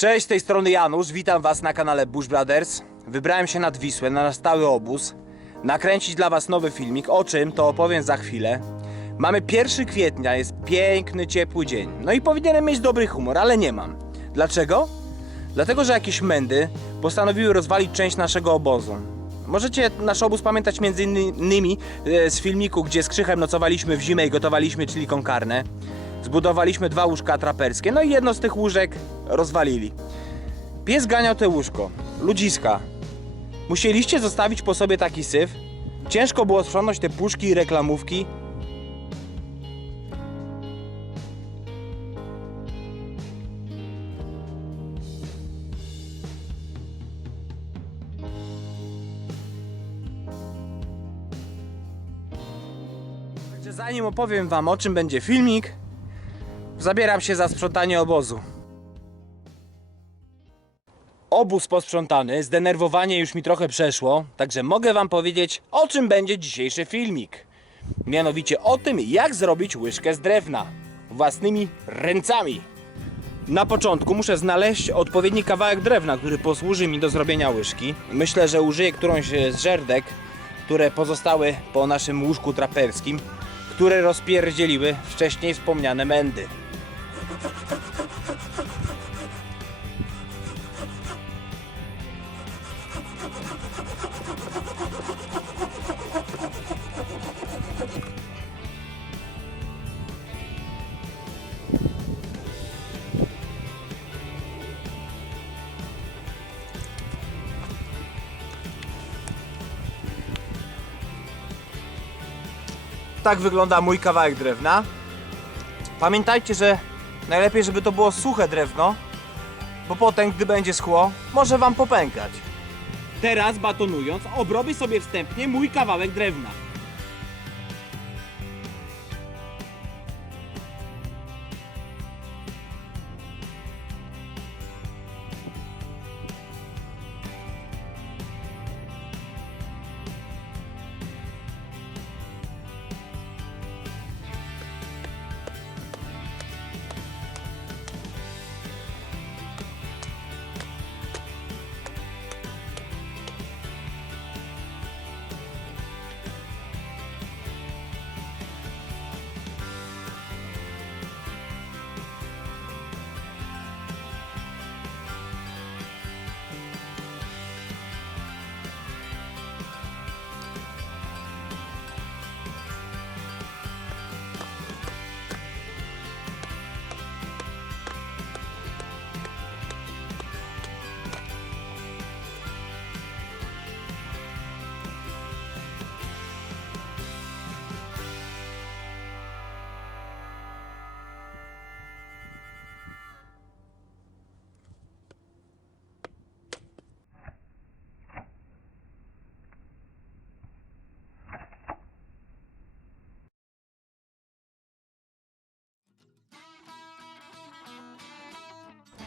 Cześć, z tej strony Janusz, witam Was na kanale Bush Brothers. Wybrałem się nad Wisłę na stały obóz, nakręcić dla Was nowy filmik, o czym to opowiem za chwilę. Mamy 1 kwietnia, jest piękny, ciepły dzień. No i powinienem mieć dobry humor, ale nie mam. Dlaczego? Dlatego, że jakieś mędy postanowiły rozwalić część naszego obozu. Możecie nasz obóz pamiętać między innymi e, z filmiku, gdzie z Krzychem nocowaliśmy w zimę i gotowaliśmy chili con carne. Zbudowaliśmy dwa łóżka traperskie, no i jedno z tych łóżek rozwalili. Pies ganiał te łóżko. Ludziska. Musieliście zostawić po sobie taki syf? Ciężko było sprzątnąć te puszki i reklamówki? Zanim opowiem wam o czym będzie filmik, zabieram się za sprzątanie obozu. Obóz posprzątany, zdenerwowanie już mi trochę przeszło, także mogę wam powiedzieć o czym będzie dzisiejszy filmik. Mianowicie o tym jak zrobić łyżkę z drewna własnymi ręcami. Na początku muszę znaleźć odpowiedni kawałek drewna, który posłuży mi do zrobienia łyżki. Myślę, że użyję którąś z żerdek, które pozostały po naszym łóżku traperskim, które rozpierdzieliły wcześniej wspomniane mędy. Tak wygląda mój kawałek drewna. Pamiętajcie, że najlepiej, żeby to było suche drewno, bo potem, gdy będzie schło, może wam popękać. Teraz, batonując, obrobię sobie wstępnie mój kawałek drewna.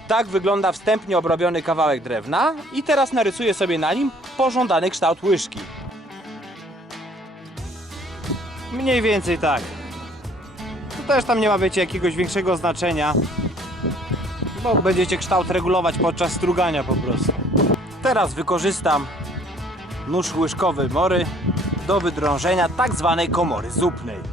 Tak wygląda wstępnie obrobiony kawałek drewna i teraz narysuję sobie na nim pożądany kształt łyżki. Mniej więcej tak. To też tam nie ma wiecie jakiegoś większego znaczenia, bo będziecie kształt regulować podczas strugania po prostu. Teraz wykorzystam nóż łyżkowy mory do wydrążenia tak zwanej komory zupnej.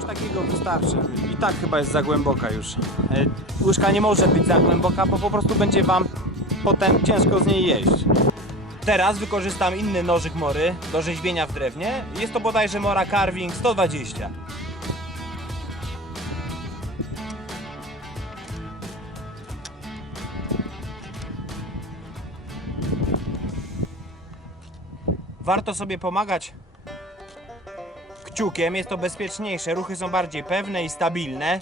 Coś takiego wystarczy. I tak chyba jest za głęboka już. E, Łyżka nie może być za głęboka, bo po prostu będzie Wam potem ciężko z niej jeść. Teraz wykorzystam inny nożyk mory do rzeźbienia w drewnie. Jest to bodajże mora Carving 120. warto sobie pomagać kciukiem, jest to bezpieczniejsze. Ruchy są bardziej pewne i stabilne.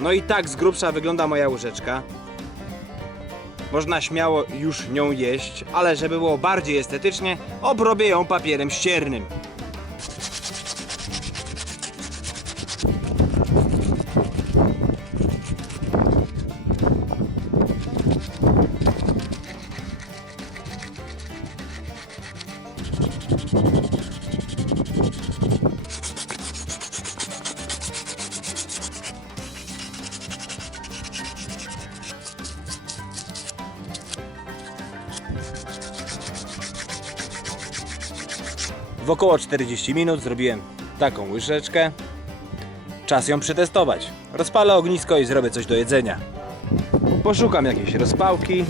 No i tak z grubsza wygląda moja łyżeczka. Można śmiało już nią jeść, ale żeby było bardziej estetycznie, obrobię ją papierem ściernym. W około 40 minut zrobiłem taką łyżeczkę. Czas ją przetestować. Rozpalę ognisko i zrobię coś do jedzenia. Poszukam jakiejś rozpałki.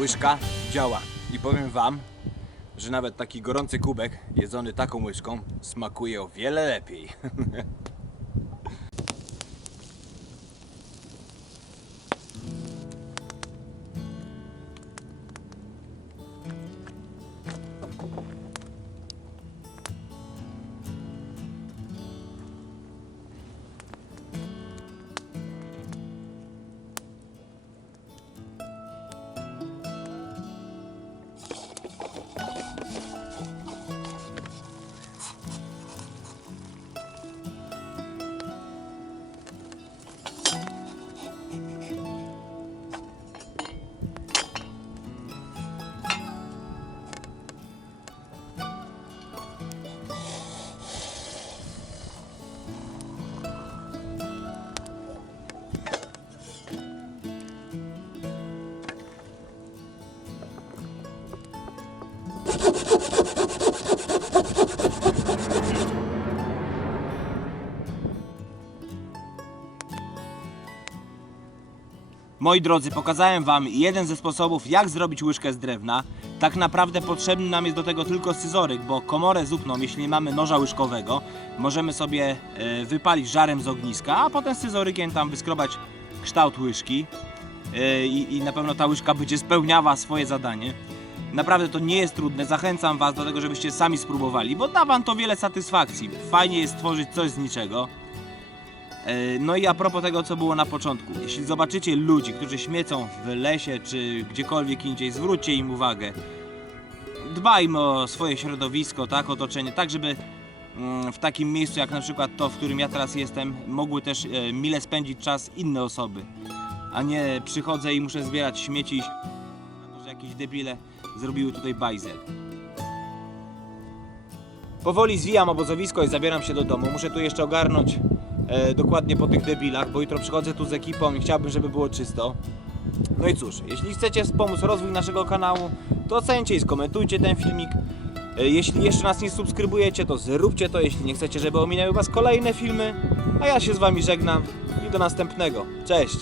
Łyżka działa. I powiem Wam, że nawet taki gorący kubek jedzony taką łyżką smakuje o wiele lepiej. Moi drodzy, pokazałem Wam jeden ze sposobów, jak zrobić łyżkę z drewna. Tak naprawdę potrzebny nam jest do tego tylko scyzoryk, bo komorę zupną, jeśli nie mamy noża łyżkowego, możemy sobie e, wypalić żarem z ogniska, a potem scyzorykiem tam wyskrobać kształt łyżki e, i, i na pewno ta łyżka będzie spełniała swoje zadanie. Naprawdę to nie jest trudne, zachęcam Was do tego, żebyście sami spróbowali, bo da Wam to wiele satysfakcji. Fajnie jest stworzyć coś z niczego. E, No i a propos tego, co było na początku. Jeśli zobaczycie ludzi, którzy śmiecą w lesie czy gdziekolwiek indziej, zwróćcie im uwagę. Dbajmy o swoje środowisko, tak, otoczenie, tak żeby mm, w takim miejscu jak na przykład to, w którym ja teraz jestem, mogły też e, mile spędzić czas inne osoby. A nie przychodzę i muszę zbierać śmieci i że jakieś debile zrobiły tutaj bajzel. Powoli zwijam obozowisko i zabieram się do domu. Muszę tu jeszcze ogarnąć e, dokładnie po tych debilach, bo jutro przychodzę tu z ekipą i chciałbym, żeby było czysto. No i cóż, jeśli chcecie wspomóc rozwój naszego kanału, to ocencie i skomentujcie ten filmik. E, Jeśli jeszcze nas nie subskrybujecie, to zróbcie to, jeśli nie chcecie, żeby ominęły Was kolejne filmy. A ja się z Wami żegnam i do następnego. Cześć!